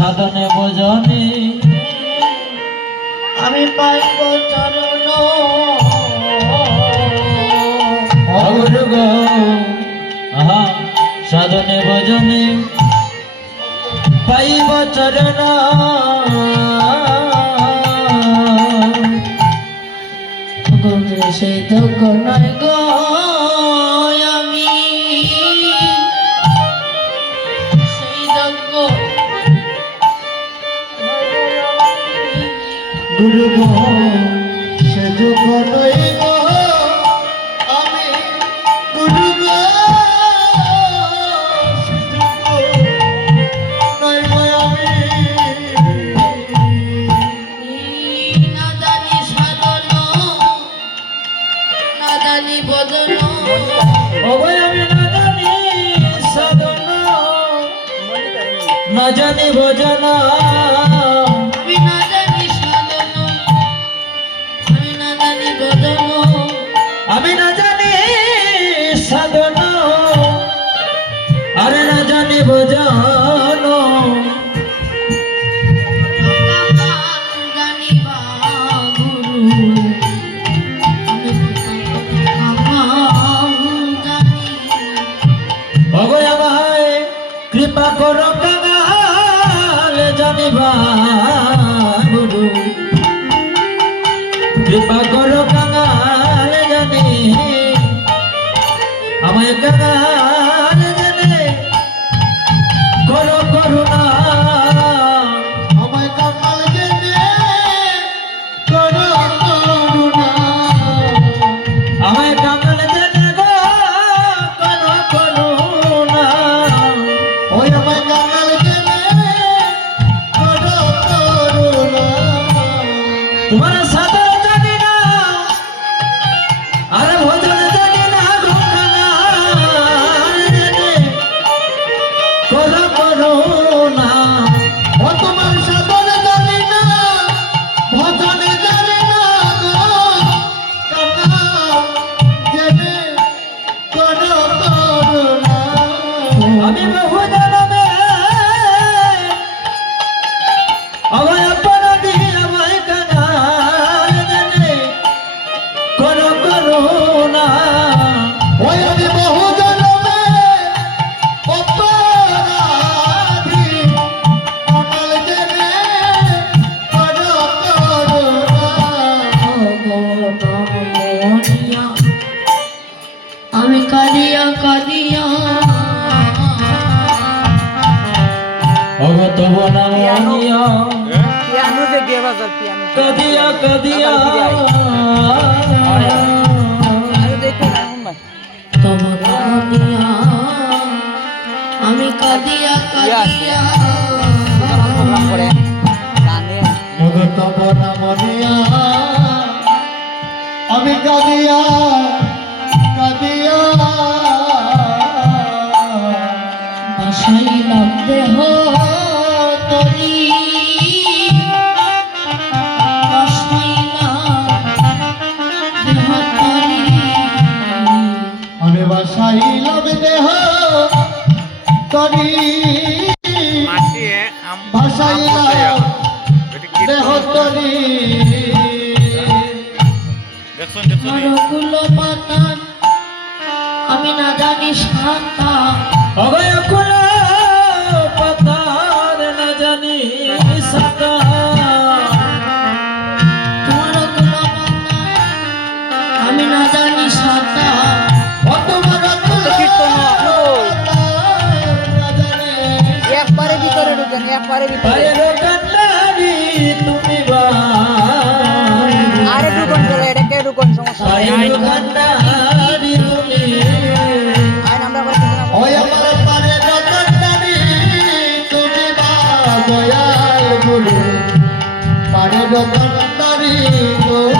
সাধনে ভজনে আমি পাইব চরণ গুরু গো আহা সাধনে ভজনে পাইব চরণ সেই ধন্য নয় গো আমি সেই ধন্য গুরু গো সে যোগ নয় গো আমি গুরু গো নয় গো আমি না জানি সাধন না জানি বদন ওই আমি না জানি সাধন না জানি ভজন আমি না জানি সাধন আমি না জানি ভজন আমি না জানি সাধন আরে না জানি ভজন কৃপা করো কাঙাল জানিবা গুরু কৃপা করো কাঙাল জানি আমায় কাঙাল জানে করো করুণা আমায় কাঙাল জানে করো করুণা আমায় কাঙাল জানে গো করো করুণা ওই আমায় কাঙাল জানে করো করুণা তোমার সাধন জানি না আর ভজন জানি না গো কাঙাল জানে করো করুণা ও তোমার সাধন জানি না ভজন জানি না গো কাঙাল জানে করো করুণা আমি বহু জনমে আমায় অপরাধী আমায় কাঙাল জানে করো করুণা ওই আমি বহু জনমে অপরাধী কাঙাল জানে করো করুণা আমি কাঁদিয়া কাঁদিয়া অগত বনামিয়া পিয়ানো যে গে বাজার পিয়ানো কাঁদিয়া কাঁদিয়া আরে দেখো না ভাই তব নামিয়া আমি কাঁদিয়া কাঁদিয়া প্রোগ্রাম করে গানে অগত বনামিয়া আমি কাঁদিয়া কাঁদিয়া বাসাইলাম দেহ তরি আমি বাসাইলাম দেহ তরি বাসাইলাম দেহ তরি গুলো পাতা আমি না জানি শান্তা অগয় কুলো পাতার না জানি শান্তা তোমার কুলো পাতা আমি না জানি শান্তা তোমার কুলো একবারে ভিতরে ঢুকেন একবারে ভিতরে তুমি বা আরে ঢুকন চলে এটাকে ঢুকন সমস্যা নাই তুমি আইন আমরা করে দিলাম ওই আমার পারে রতনদারি তুমি বা দয়াল গুরু পারে রতনদারি গো